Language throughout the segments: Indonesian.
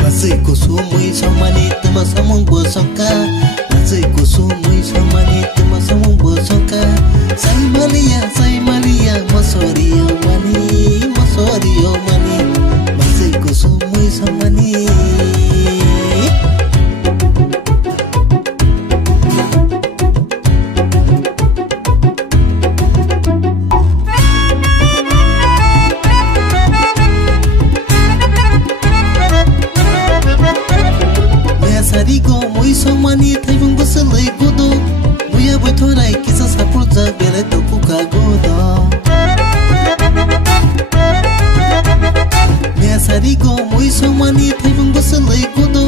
Masih kusumui samani tema samung bosoka. Masih kusumui samani tema samung bosoka. Sai Malia masorio mani. Masih kusumui samani. Sarigo moi somani thaibung basalai godo muya boithorai kisa sapurja bele tokuka godo me sarigo moi somani thaibung basalai godo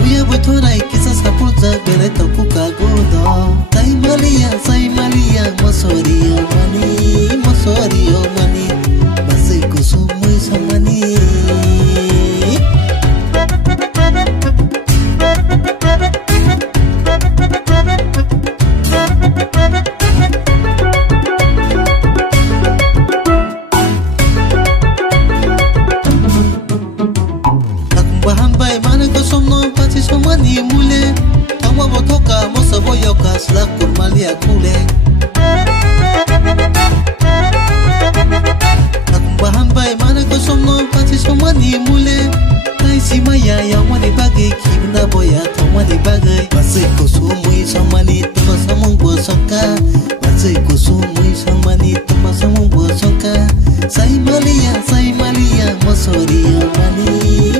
muya boithorai kisa sapurja bele tokuka godo sai Malia masorio mani basai kusum moi somani. Bahan bay mana kosong no pasti somani mule Tama botoka mosa boyoka selakur malia kule Bahan bay mana kosong no pasti somani mule Tai si maya yang wani bagai kibna boya tawani bagai Masih kusumui somani tema samung bosoka Masih kusumui somani tema samung bosoka Sai Malia masorio mani